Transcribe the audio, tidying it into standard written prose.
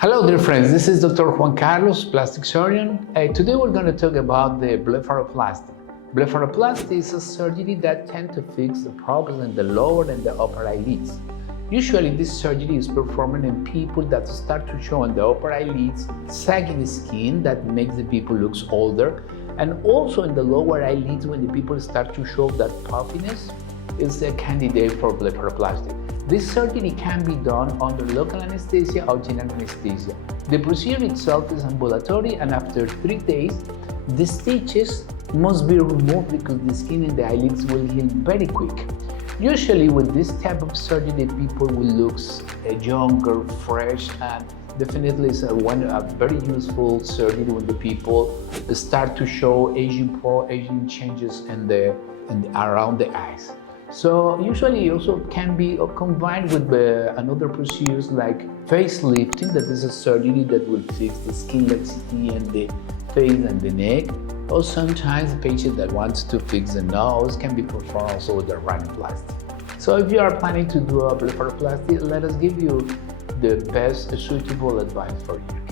Hello dear friends, this is Dr. Juan Carlos, plastic surgeon. Today we're going to talk about the blepharoplasty. Blepharoplasty is a surgery that tends to fix the problems in the lower and the upper eyelids. Usually this surgery is performed in people that start to show on the upper eyelids saggy skin that makes the people look older, and also in the lower eyelids when the people start to show that puffiness is a candidate for blepharoplasty. This surgery can be done under local anesthesia or general anesthesia. The procedure itself is ambulatory, and after 3 days, the stitches must be removed because the skin in the eyelids will heal very quick. Usually with this type of surgery, people will look younger, fresh, and definitely it's a very useful surgery when the people start to show aging changes around the eyes. So usually also can be combined with another procedures like facelifting, that is a surgery that will fix the skin laxity and the face and the neck. Or sometimes the patient that wants to fix the nose can be performed also with a rhinoplasty. So if you are planning to do a blepharoplasty, let us give you the best suitable advice for you.